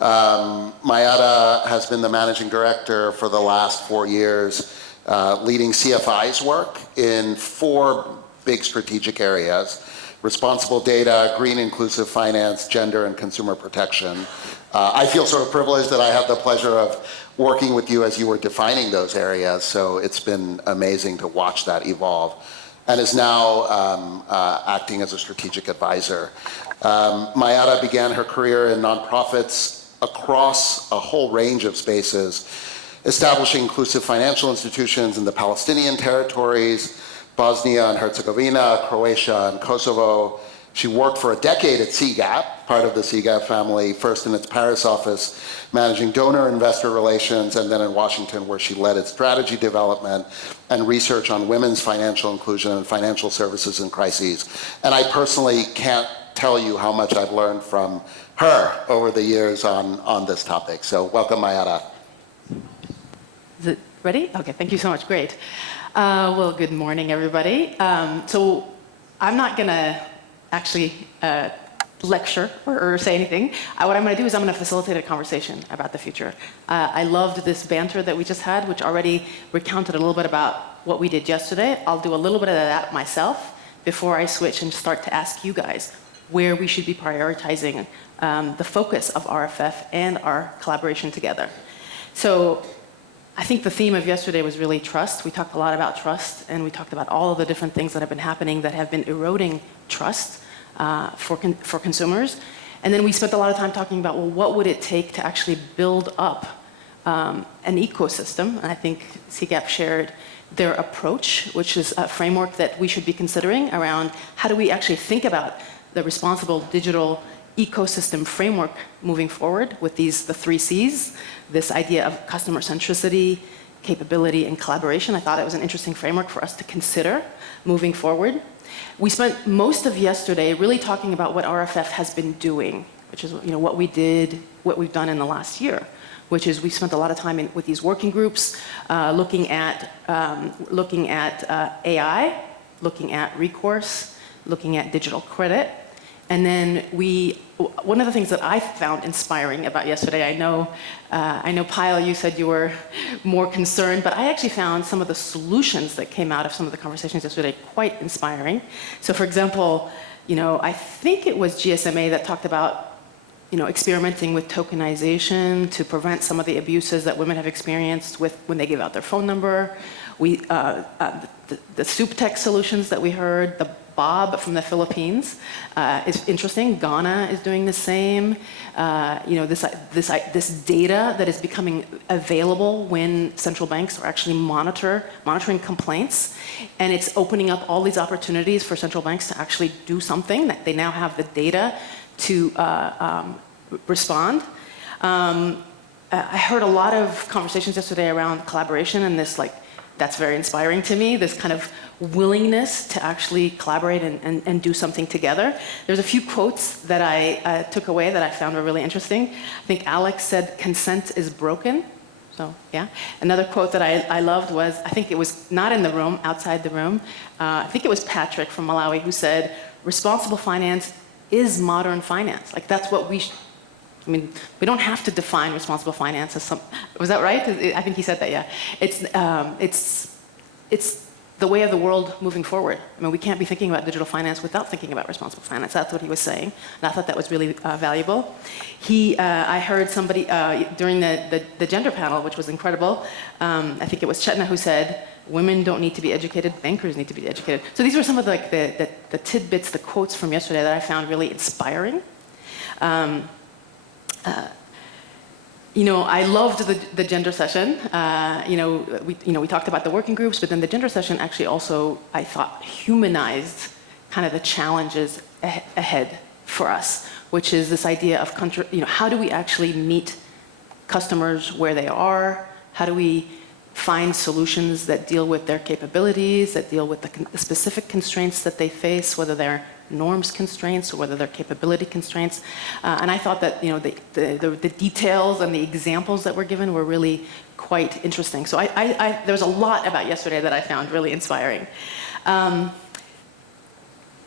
Mayada has been the managing director for the last 4 years, leading CFI's work in 4 big strategic areas: responsible data, green inclusive finance, gender and consumer protection. I feel sort of privileged that I have the pleasure of working with you as you were defining those areas, so it's been amazing to watch that evolve, and is now acting as a strategic advisor. Mayada began her career in nonprofits across a whole range of spaces, establishing inclusive financial institutions in the Palestinian territories, Bosnia and Herzegovina, Croatia, and Kosovo. She worked for a decade at CGAP, part of the CGAP family, first in its Paris office, managing donor investor relations, and then in Washington, where she led its strategy development and research on women's financial inclusion and financial services in crises. And I personally can't tell you how much I've learned from her over the years on this topic. So welcome, Mayada. Is it ready? Okay, thank you so much, great. Well, good morning, everybody. So I'm not gonna actually lecture or say anything. What I'm gonna do is I'm gonna facilitate a conversation about the future. I loved this banter that we just had, which already recounted a little bit about what we did yesterday. I'll do a little bit of that myself before I switch and start to ask you guys where we should be prioritizing the focus of RFF and our collaboration together. So I think the theme of yesterday was really trust. We talked a lot about trust, and we talked about all of the different things that have been happening that have been eroding trust for consumers. And then we spent a lot of time talking about, well, what would it take to actually build up an ecosystem? And I think CGAP shared their approach, which is a framework that we should be considering around how do we actually think about the responsible digital ecosystem framework moving forward with the 3 C's, this idea of customer centricity, capability, and collaboration. I thought it was an interesting framework for us to consider moving forward. We spent most of yesterday really talking about what RFF has been doing, which is what we did, what we've done in the last year, which is we spent a lot of time with these working groups, looking at AI, looking at recourse, looking at digital credit. And then one of the things that I found inspiring about yesterday, I know, Payal, you said you were more concerned, but I actually found some of the solutions that came out of some of the conversations yesterday quite inspiring. So for example, I think it was GSMA that talked about, experimenting with tokenization to prevent some of the abuses that women have experienced when they give out their phone number. The soup tech solutions that we heard, the Bob from the Philippines is interesting. Ghana is doing the same. This data that is becoming available when central banks are actually monitoring complaints, and it's opening up all these opportunities for central banks to actually do something. That they now have the data to respond. I heard a lot of conversations yesterday around collaboration, and that's very inspiring to me, this kind of willingness to actually collaborate and do something together. There's a few quotes that I took away that I found were really interesting. I think Alex said, "Consent is broken." So, yeah. Another quote that I loved was, I think it was not in the room, outside the room. I think it was Patrick from Malawi who said, "Responsible finance is modern finance." Like, that's what we we don't have to define responsible finance as was that right? I think he said that, yeah. It's the way of the world moving forward. We can't be thinking about digital finance without thinking about responsible finance. That's what he was saying, and I thought that was really valuable. I heard somebody during the gender panel, which was incredible. I think it was Chetna who said, "Women don't need to be educated, bankers need to be educated." So these were some of the tidbits, the quotes from yesterday that I found really inspiring. I loved the gender session. We talked about the working groups, but then the gender session actually also, I thought, humanized kind of the challenges ahead for us, which is this idea of how do we actually meet customers where they are? How do we find solutions that deal with their capabilities, that deal with the specific constraints that they face, whether they're norms constraints or whether they're capability constraints. And I thought that the details and the examples that were given were really quite interesting. So there was a lot about yesterday that I found really inspiring.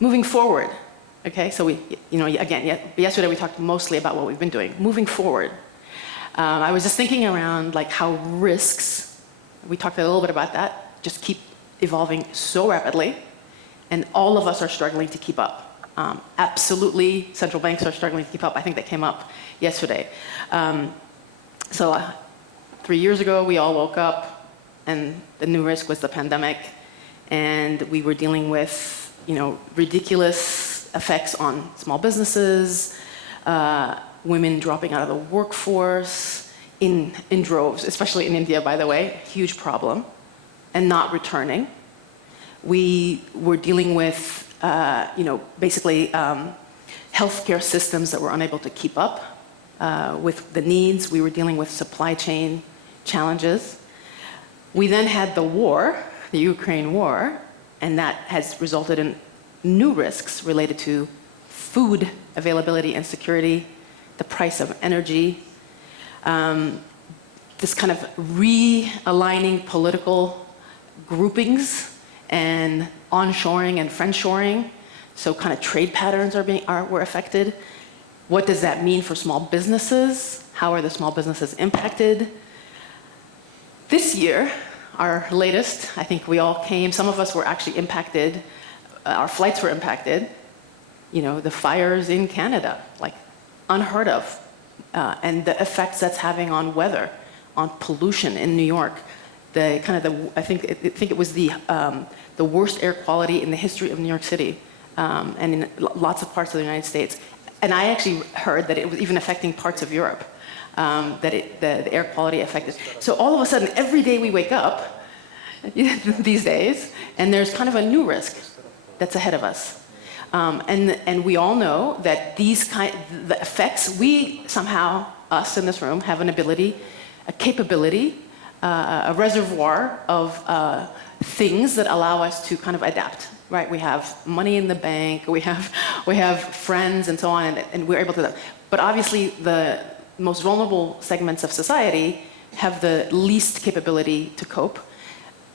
Moving forward, Okay, so again, yesterday we talked mostly about what we've been doing. Moving forward, I was just thinking around like how risks, we talked a little bit about that, just keep evolving so rapidly, and all of us are struggling to keep up. Absolutely, central banks are struggling to keep up. I think that came up yesterday. So 3 years ago, we all woke up, and the new risk was the pandemic, and we were dealing with, ridiculous effects on small businesses, women dropping out of the workforce in droves, especially in India, by the way, huge problem, and not returning. We were dealing with, basically healthcare systems that were unable to keep up with the needs. We were dealing with supply chain challenges. We then had the war, the Ukraine war, and that has resulted in new risks related to food availability and security, the price of energy, this kind of realigning political groupings and onshoring and friendshoring. So kind of trade patterns were affected. What does that mean for small businesses? How are the small businesses impacted? This year, our latest, I think we all came, some of us were actually impacted, our flights were impacted. The fires in Canada, like unheard of, and the effects that's having on weather, on pollution in New York. I think it was the worst air quality in the history of New York City, and in lots of parts of the United States. And I actually heard that it was even affecting parts of Europe, that the air quality affected. So all of a sudden, every day we wake up these days, and there's kind of a new risk that's ahead of us. And we all know that the effects, we somehow, us in this room, have an ability, a capability, a reservoir of things that allow us to kind of adapt, right? We have money in the bank, we have friends and so on, and we're able to adapt. But obviously the most vulnerable segments of society have the least capability to cope.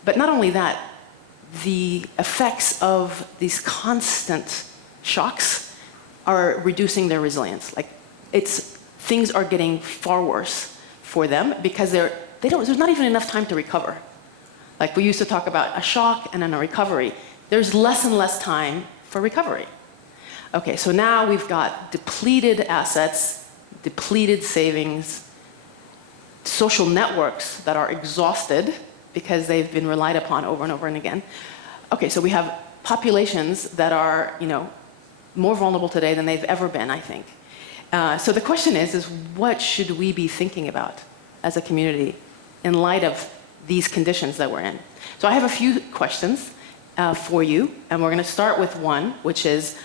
But not only that, the effects of these constant shocks are reducing their resilience. Like things are getting far worse for them because there's not even enough time to recover. Like we used to talk about a shock and then a recovery. There's less and less time for recovery. Okay, so now we've got depleted assets, depleted savings, social networks that are exhausted because they've been relied upon over and over and again. Okay, so we have populations that are, more vulnerable today than they've ever been, I think. So the question is what should we be thinking about as a community in light of these conditions that we're in? So I have a few questions for you, and we're going to start with one, which is,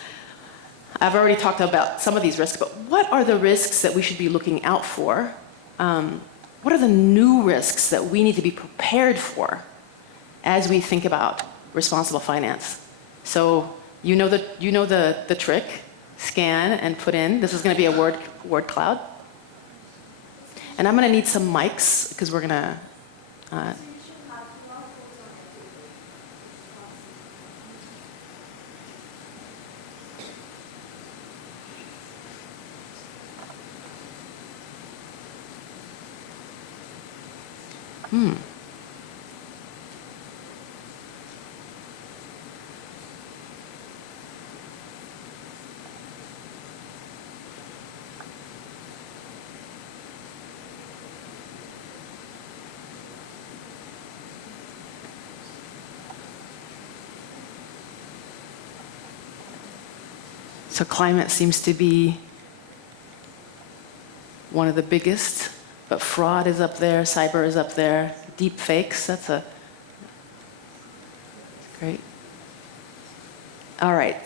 I've already talked about some of these risks, but what are the risks that we should be looking out for? What are the new risks that we need to be prepared for as we think about responsible finance? So you know the trick, scan and put in. This is going to be a word cloud. And I'm going to need some mics because we're going to... So climate seems to be one of the biggest, but fraud is up there, cyber is up there, deep fakes, that's great. All right,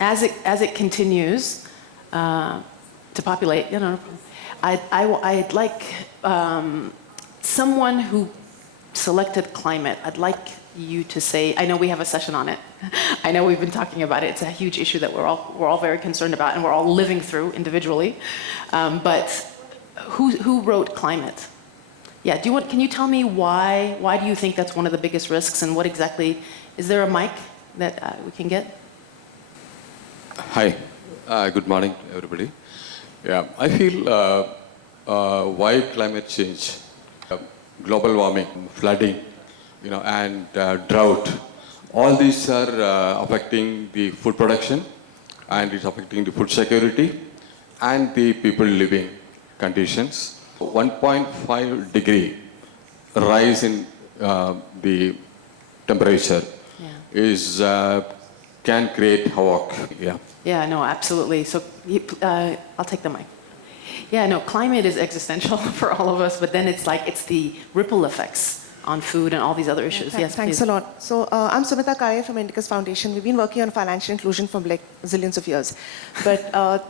as it continues to populate, I'd like someone who selected climate, I'd like you to say, I know we have a session on it. I know we've been talking about it. It's a huge issue that we're all very concerned about and we're all living through individually. But who wrote climate? Yeah, can you tell me why do you think that's one of the biggest risks and what exactly, is there a mic that we can get? Hi, good morning, everybody. Yeah, I feel why climate change, global warming, flooding, and drought, all these are affecting the food production, and it's affecting the food security and the people living conditions. 1.5 degree rise in the temperature Yeah. is can create havoc. Yeah. Yeah, no, absolutely. So I'll take the mic. Yeah, no, climate is existential for all of us, but then it's like it's the ripple effects on food and all these other issues. Yes, Thanks please. a lot. So I'm Sumita Kaya from Indicus Foundation. We've been working on financial inclusion for like zillions of years. But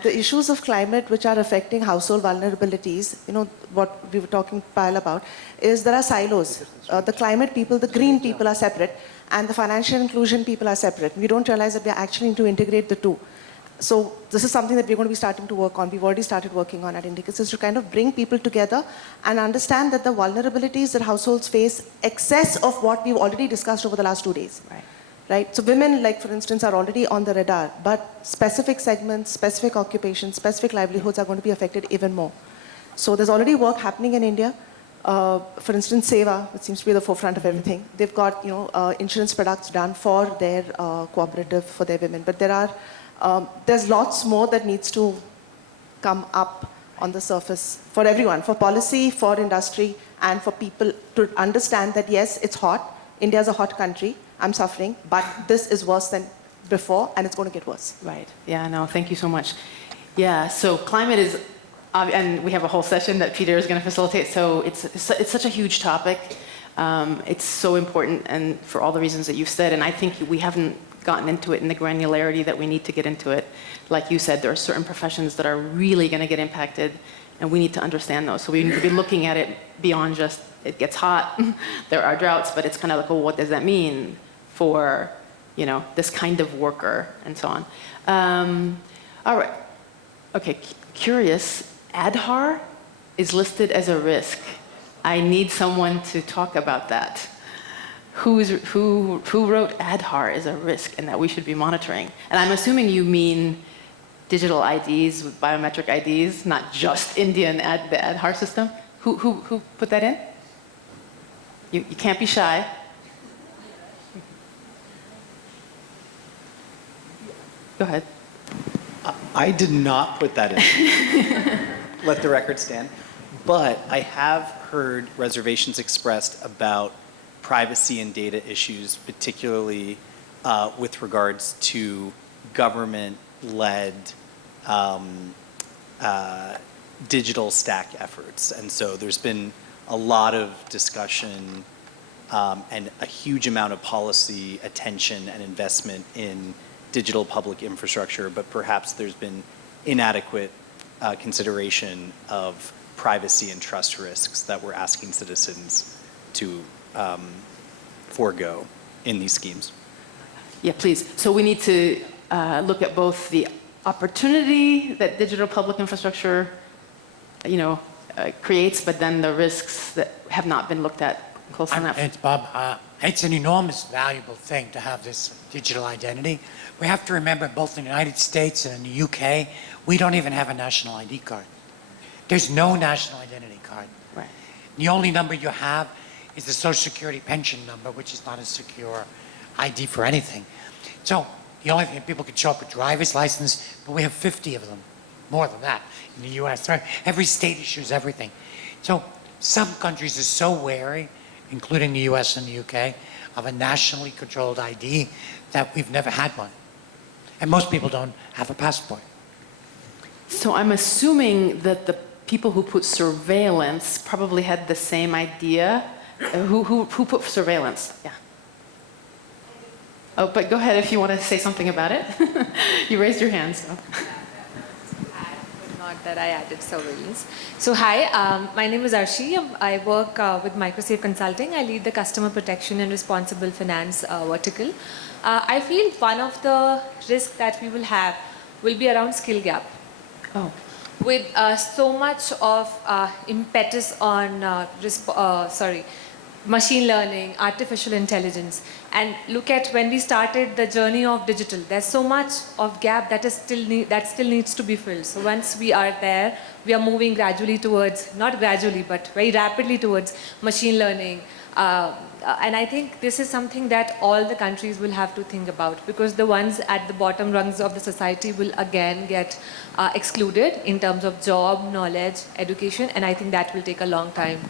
the issues of climate which are affecting household vulnerabilities, what we were talking Payal about, is there are silos. The climate people, the green people are separate, and the financial inclusion people are separate. We don't realize that we are actually need to integrate the two. So this is something that we're going to be starting to work on. We've already started working on at Indicus, is to kind of bring people together and understand that the vulnerabilities that households face excess of what we've already discussed over the last 2 days. Right? So women, like for instance, are already on the radar, but specific segments, specific occupations, specific livelihoods are going to be affected even more. So there's already work happening in India. For instance, Seva, which seems to be the forefront of everything, they've got insurance products done for their cooperative, for their women. But there's lots more that needs to come up on the surface for everyone, for policy, for industry, and for people to understand that yes, it's hot. India's a hot country. I'm suffering, but this is worse than before, and it's going to get worse. Right. Yeah, no, thank you so much. Yeah, so climate is, and we have a whole session that Peter is going to facilitate, so it's such a huge topic. It's so important, and for all the reasons that you've said, and I think we haven't gotten into it in the granularity that we need to get into it. Like you said, there are certain professions that are really going to get impacted, and we need to understand those. So we need to be looking at it beyond just, it gets hot, there are droughts, but it's kind of like, well, what does that mean for, this kind of worker, and so on. All right. Okay, curious, ADHAR is listed as a risk. I need someone to talk about that. Who wrote ADHAR is a risk and that we should be monitoring? And I'm assuming you mean digital IDs with biometric IDs, not just Indian the ADHAR system. Who put that in? You can't be shy. Go ahead. I did not put that in. Let the record stand. But I have heard reservations expressed about privacy and data issues, particularly with regards to government-led digital stack efforts. And so there's been a lot of discussion and a huge amount of policy attention and investment in digital public infrastructure, but perhaps there's been inadequate consideration of privacy and trust risks that we're asking citizens to forego in these schemes. Yeah, please. So we need to look at both the opportunity that digital public infrastructure, creates, but then the risks that have not been looked at close enough. It's Bob. It's an enormous, valuable thing to have this digital identity. We have to remember, both in the United States and in the UK, we don't even have a national ID card. There's no national identity card. Right. The only number you have is the Social Security pension number, which is not a secure ID for anything. So the only thing, people can show up with driver's license, but we have 50 of them, more than that in the US. Right? Every state issues everything. So some countries are so wary, including the US and the UK, of a nationally controlled ID that we've never had one. And most people don't have a passport. So I'm assuming that the people who put surveillance probably had the same idea. Who put surveillance? Yeah. Oh, but go ahead if you want to say something about it. You raised your hand, so. Not that I added surveillance. So hi, my name is Arshi. I work with Microsafe Consulting. I lead the customer protection and responsible finance vertical. I feel one of the risks that we will have will be around skill gap. Oh. With so much of impetus on, machine learning, artificial intelligence, and look at when we started the journey of digital. There's so much of gap that still needs to be filled. So once we are there, we are moving gradually towards, not gradually, but very rapidly towards machine learning. And I think this is something that all the countries will have to think about, because the ones at the bottom rungs of the society will again get excluded in terms of job, knowledge, education, and I think that will take a long time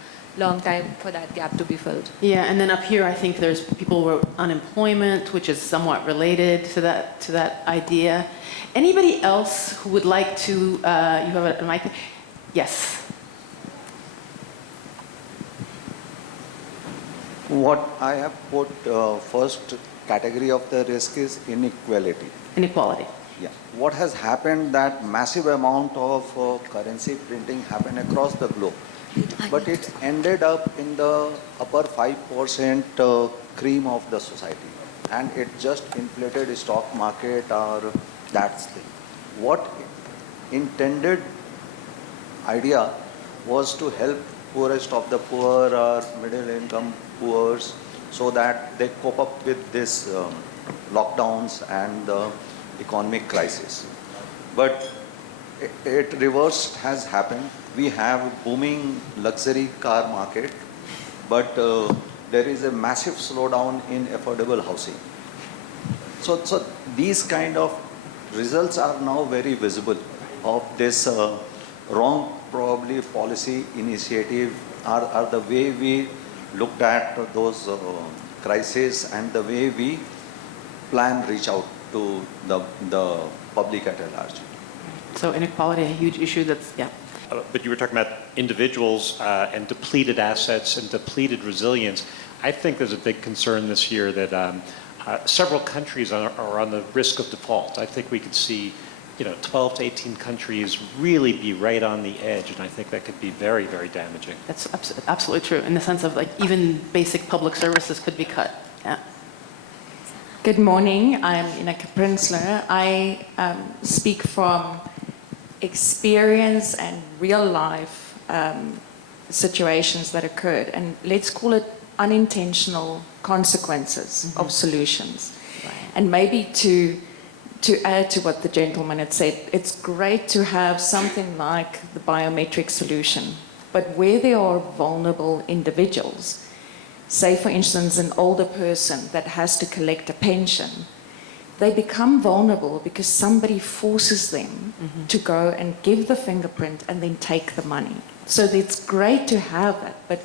for that gap to be filled. Yeah, and then up here, I think there's people with unemployment, which is somewhat related to that idea. Anybody else who would like to? You have a mic. Yes. What I have put first category of the risk is inequality. Inequality. Yeah. What has happened that massive amount of currency printing happened across the globe, but it ended up in the upper 5% cream of the society, and it just inflated the stock market or that's thing. What intended idea was to help poorest of the poor or middle income poor so that they cope up with this lockdowns and the economic crisis. But it reversed has happened. We have booming luxury car market, but there is a massive slowdown in affordable housing. So these kind of results are now very visible of this wrong probably policy initiative are the way we looked at those crises and the way we plan reach out to the public at large. So inequality, a huge issue that's, yeah. But you were talking about individuals and depleted assets and depleted resilience. I think there's a big concern this year that several countries are on the risk of default. I think we could see 12 to 18 countries really be right on the edge, and I think that could be very, very damaging. That's absolutely true, in the sense of like even basic public services could be cut. Yeah. Good morning. I'm Ineke Prinsloo. I speak from experience and real life situations that occurred, and let's call it unintentional consequences of solutions. Right. And maybe to add to what the gentleman had said, it's great to have something like the biometric solution, but where there are vulnerable individuals, say for instance an older person that has to collect a pension, they become vulnerable because somebody forces them to go and give the fingerprint and then take the money. So it's great to have that, but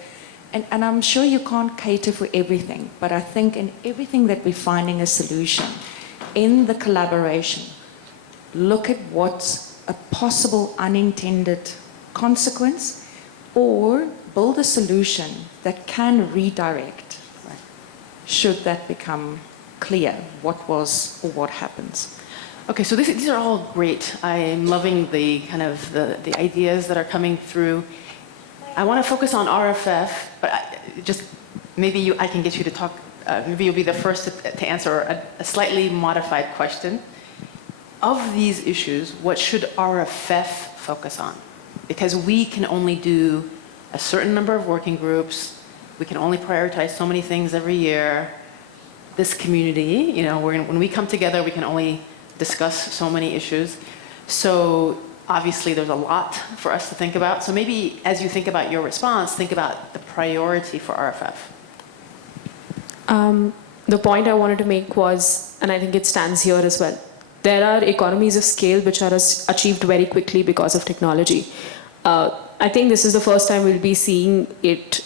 and I'm sure you can't cater for everything, but I think in everything that we're finding a solution, in the collaboration, look at what's a possible unintended consequence, or build a solution that can redirect, should that become clear what was or what happens. Okay, so these are all great. I'm loving the kind of the ideas that are coming through. I want to focus on RFF, but I can get you to talk. Maybe you'll be the first to answer a slightly modified question. Of these issues, what should RFF focus on? Because we can only do a certain number of working groups. We can only prioritize so many things every year. This community, when we come together, we can only discuss so many issues. So obviously there's a lot for us to think about. So maybe as you think about your response, think about the priority for RFF. The point I wanted to make was, and I think it stands here as well, there are economies of scale which are achieved very quickly because of technology. I think this is the first time we'll be seeing it.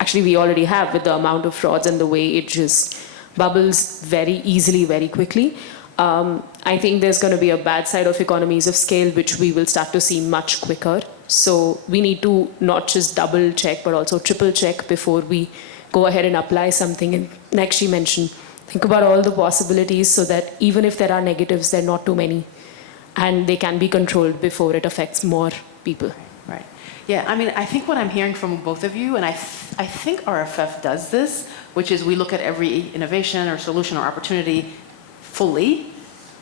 Actually, we already have, with the amount of frauds and the way it just bubbles very easily, very quickly. I think there's going to be a bad side of economies of scale, which we will start to see much quicker. So we need to not just double check, but also triple check before we go ahead and apply something. And like she mentioned, think about all the possibilities so that even if there are negatives, there are not too many, and they can be controlled before it affects more people. Right. Yeah, I think what I'm hearing from both of you, and I think RFF does this, which is we look at every innovation or solution or opportunity fully,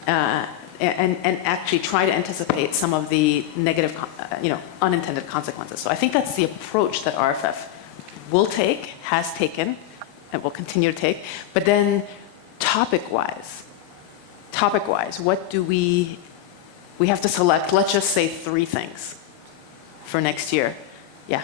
and actually try to anticipate some of the negative, unintended consequences. So I think that's the approach that RFF will take, has taken, and will continue to take. But then topic-wise, what do we have to select, let's just say 3 things for next year. Yeah.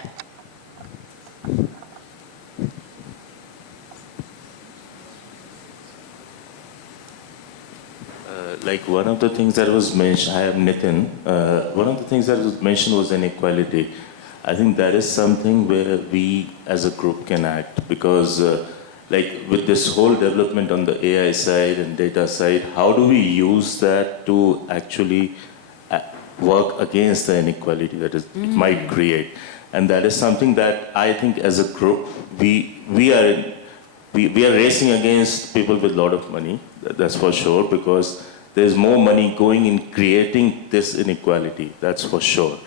Like one of the things that was mentioned, I am Nitin, one of the things that was mentioned was inequality. I think that is something where we as a group can act because like with this whole development on the AI side and data side, how do we use that to actually work against the inequality that it might create? And that is something that I think as a group, we are racing against people with a lot of money, that's for sure, because there's more money going in creating this inequality, that's for sure.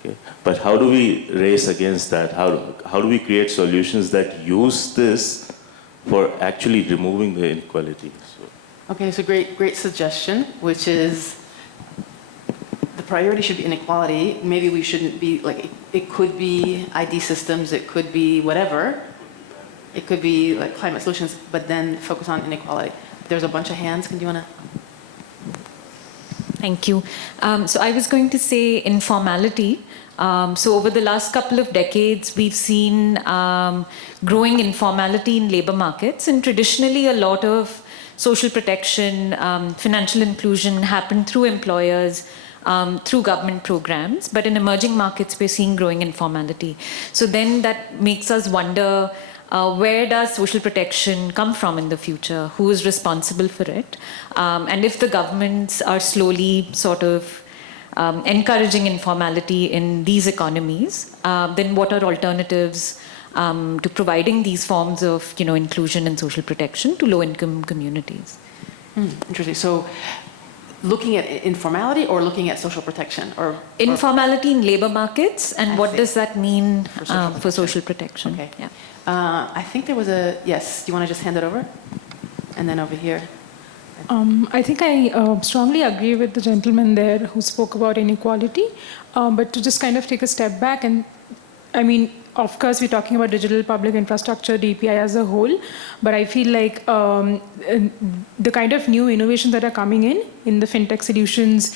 Okay? But how do we race against that? How do we create solutions that use this for actually removing the inequality? Okay, so great suggestion, which is the priority should be inequality. Maybe we shouldn't be like, it could be ID systems, it could be whatever. It could be like climate solutions, but then focus on inequality. There's a bunch of hands. Do you want to? Thank you. So I was going to say informality. So over the last couple of decades, we've seen growing informality in labor markets, and traditionally a lot of social protection, financial inclusion happened through employers, through government programs, but in emerging markets, we're seeing growing informality. So then that makes us wonder, where does social protection come from in the future? Who is responsible for it? And if the governments are slowly sort of encouraging informality in these economies, then what are alternatives to providing these forms of inclusion and social protection to low-income communities? Interesting. So looking at informality or looking at social protection? Or informality in labor markets, and what does that mean for social protection? Okay. Yeah. I think there was a, yes, do you want to just hand it over? And then over here. I think I strongly agree with the gentleman there who spoke about inequality, but to just kind of take a step back, and I mean, of course, we're talking about digital public infrastructure, DPI as a whole, but I feel like the kind of new innovations that are coming in the fintech solutions,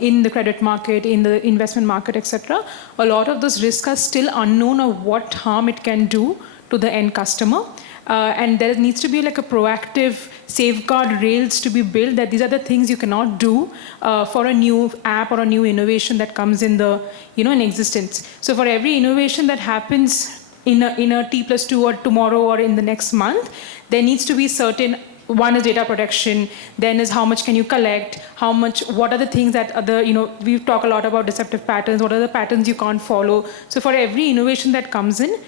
in the credit market, in the investment market, etc., a lot of those risks are still unknown of what harm it can do to the end customer. And there needs to be like a proactive safeguard rails to be built that these are the things you cannot do for a new app or a new innovation that comes in the, in existence. So for every innovation that happens in a T+2 or tomorrow or in the next month, there needs to be certain, one is data protection, then is how much can you collect, what are the things that other, we talk a lot about deceptive patterns, what are the patterns you can't follow. So for every innovation that comes in,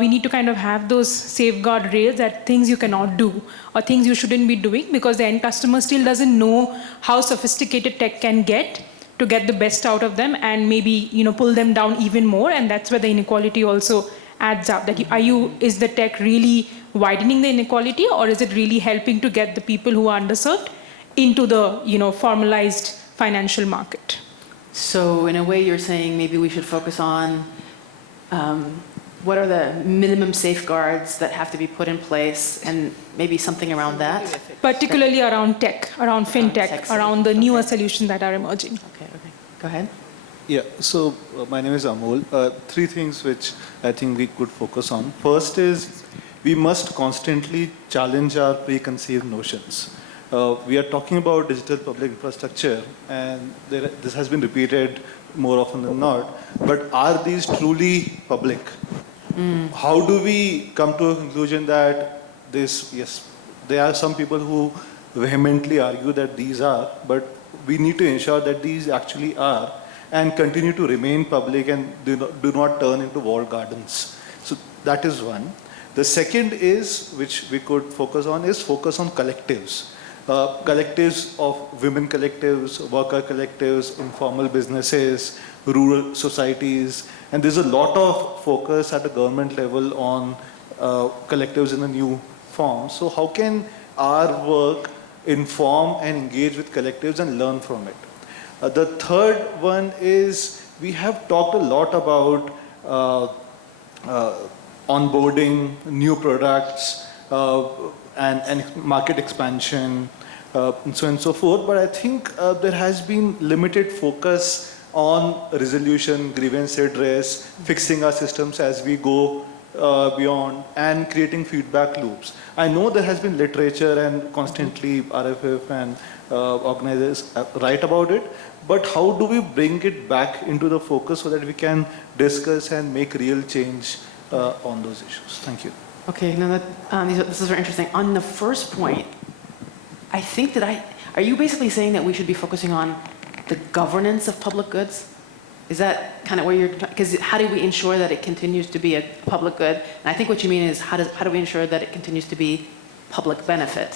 we need to kind of have those safeguard rails that things you cannot do or things you shouldn't be doing, because the end customer still doesn't know how sophisticated tech can get to get the best out of them and maybe pull them down even more. And that's where the inequality also adds up. That is the tech really widening the inequality, or is it really helping to get the people who are underserved into the formalized financial market? So in a way, you're saying maybe we should focus on what are the minimum safeguards that have to be put in place, and maybe something around that? Particularly around tech, around fintech, around the newer solutions that are emerging. Okay. Go ahead. Yeah, so my name is Amol. 3 things which I think we could focus on. First is we must constantly challenge our preconceived notions. We are talking about digital public infrastructure, and this has been repeated more often than not, but are these truly public? How do we come to a conclusion that there are some people who vehemently argue that these are, but we need to ensure that these actually are and continue to remain public and do not turn into walled gardens. So that is one. The second is, which we could focus on, is focus on collectives. Collectives of women collectives, worker collectives, informal businesses, rural societies, and there's a lot of focus at the government level on collectives in a new form. So how can our work inform and engage with collectives and learn from it? The third one is we have talked a lot about onboarding new products, and market expansion, and so on and so forth. But I think there has been limited focus on resolution, grievance redress, fixing our systems as we go beyond, and creating feedback loops. I know there has been literature and constantly RFF and organizers write about it, but how do we bring it back into the focus so that we can discuss and make real change on those issues? Thank you. Okay, now that, this is very interesting. On the first point, I think that are you basically saying that we should be focusing on the governance of public goods? Is that kind of where you're, because how do we ensure that it continues to be a public good? And I think what you mean is how do we ensure that it continues to be public benefit?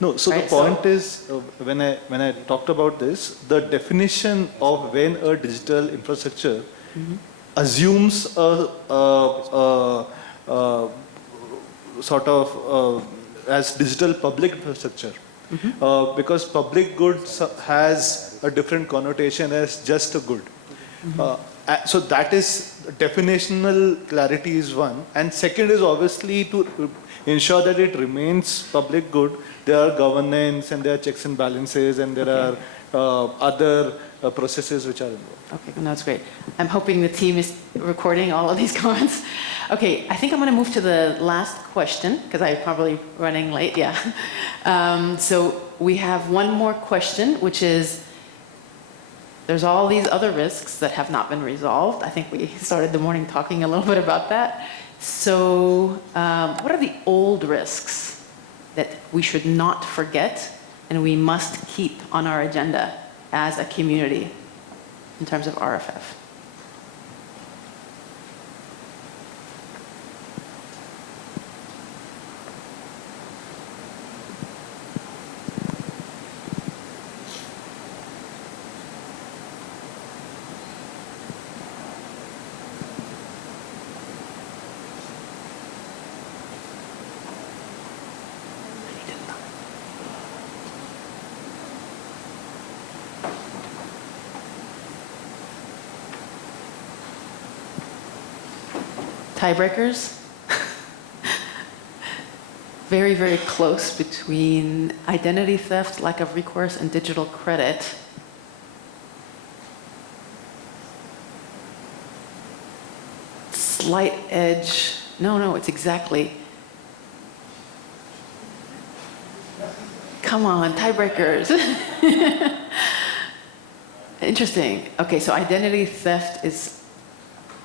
No, so right? the point is, when I talked about this, the definition of when a digital infrastructure assumes a sort of as digital public infrastructure, because public goods has a different connotation as just a good. So that is, definitional clarity is one, and second is obviously to ensure that it remains public good. There are governance and there are checks and balances and there are other processes which are involved. Okay, well, that's great. I'm hoping the team is recording all of these comments. Okay, I think I'm going to move to the last question because I'm probably running late. Yeah. So we have one more question, which is, there's all these other risks that have not been resolved. I think we started the morning talking a little bit about that. So what are the old risks that we should not forget and we must keep on our agenda as a community in terms of RFF? Tiebreakers? Very, very close between identity theft, lack of recourse, and digital credit. Slight edge. No, it's exactly. Come on, tiebreakers. Interesting. Okay, so identity theft is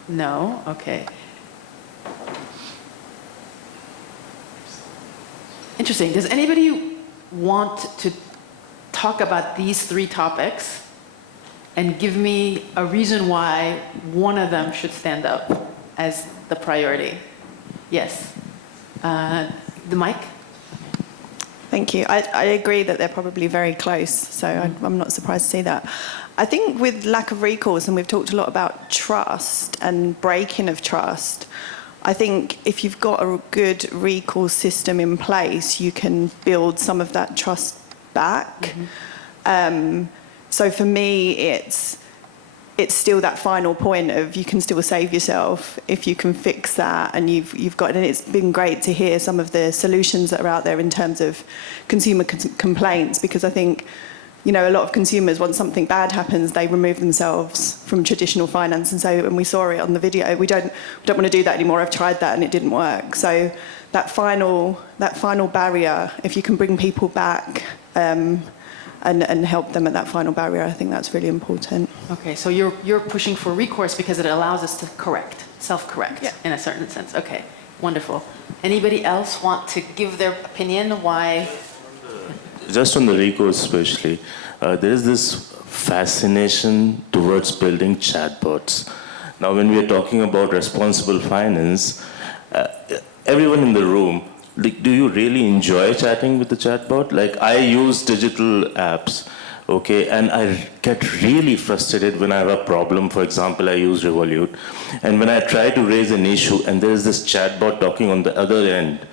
no. Okay. Interesting. Does anybody want to talk about these three topics and give me a reason why one of them should stand up as the priority? Yes. The mic? Thank you. I agree that they're probably very close, so I'm not surprised to see that. I think with lack of recourse, and we've talked a lot about trust and breaking of trust, I think if you've got a good recourse system in place, you can build some of that trust back. So for me, it's still that final point of you can still save yourself if you can fix that, and you've got. And it's been great to hear some of the solutions that are out there in terms of consumer complaints, because I think, you know, a lot of consumers, once something bad happens, they remove themselves from traditional finance, and we saw it on the video. We don't want to do that anymore. I've tried that and it didn't work. So that final barrier, if you can bring people back and help them at that final barrier, I think that's really important. Okay, so you're pushing for recourse because it allows us to correct, self-correct, in a certain sense. Okay, wonderful. Anybody else want to give their opinion why? Just on the recourse especially, there is this fascination towards building chatbots. Now, when we are talking about responsible finance, everyone in the room, like, do you really enjoy chatting with the chatbot? Like, I use digital apps, okay, and I get really frustrated when I have a problem. For example, I use Revolut, and when I try to raise an issue and there is this chatbot talking on the other end,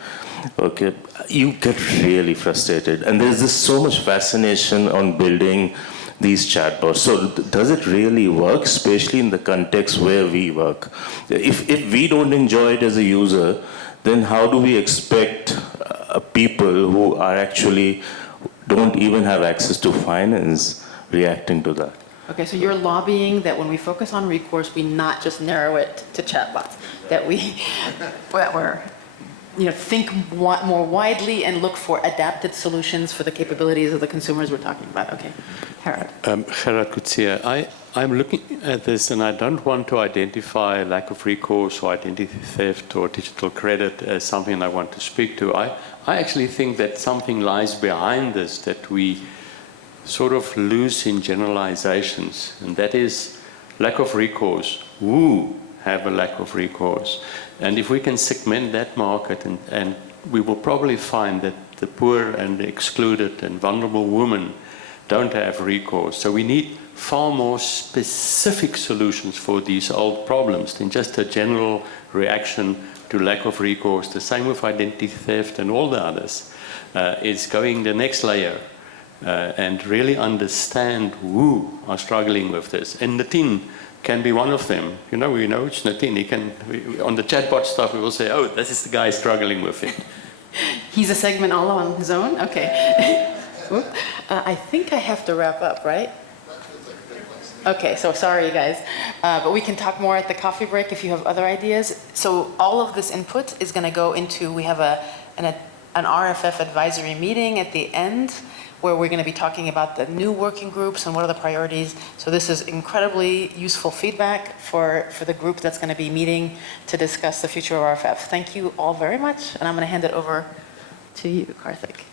okay, you get really frustrated. And there's this so much fascination on building these chatbots. So does it really work, especially in the context where we work? If we don't enjoy it as a user, then how do we expect people who are actually don't even have access to finance reacting to that? Okay, so you're lobbying that when we focus on recourse, we not just narrow it to chatbots, that we're think more widely and look for adapted solutions for the capabilities of the consumers we're talking about. Okay, Harald. Gerard Kutsia, I'm looking at this and I don't want to identify lack of recourse or identity theft or digital credit as something I want to speak to. I actually think that something lies behind this that we sort of lose in generalizations, and that is lack of recourse. Who have a lack of recourse? And if we can segment that market, and we will probably find that the poor and the excluded and vulnerable women don't have recourse. So we need far more specific solutions for these old problems than just a general reaction to lack of recourse. The same with identity theft and all the others. Is going the next layer and really understand who are struggling with this. And Nitin can be one of them. We know it's Nitin. He can, on the chatbot stuff, we will say, oh, this is the guy struggling with it. He's a segment all on his own? Okay. I think I have to wrap up, right? Okay, so sorry, guys. But we can talk more at the coffee break if you have other ideas. So all of this input is going to go into, we have an RFF advisory meeting at the end where we're going to be talking about the new working groups and what are the priorities. So this is incredibly useful feedback for the group that's going to be meeting to discuss the future of RFF. Thank you all very much, and I'm going to hand it over to you, Karthik.